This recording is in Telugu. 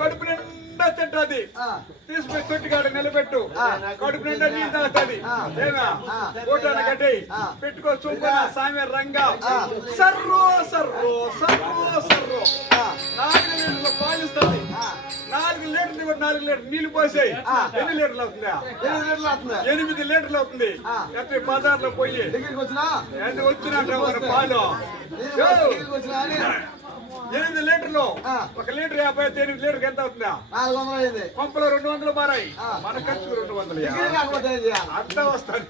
కడుపు నిండా తింటది. తీసుకుని తొట్టికాడ నిలబెట్టు, కడుపు నిండా నీళ్ళు తాగుతుంది. ఏనా కోటాను కట్టి పెట్టుకో చూపున సామె రంగా సర్రో సర్రో సర్రో సర్రో 4 లీటర్లు పాలిస్తుంది. 4 లీటర్లు 4 లీటర్లు నీళ్లు పోసాయి. ఎన్ని లీటర్లు అవుతుందా? 8 లీటర్లు అవుతుంది. ఎక్కడ బజార్లో పోయి ఎంత వచ్చినట్టు పాలు 8 లీటర్లు. 1 లీటర్ 50 8 లీటర్కి ఎంత అవుతుందా? పంపలో 200 మారాయి. మన ఖర్చు 200 అంత వస్తుంది.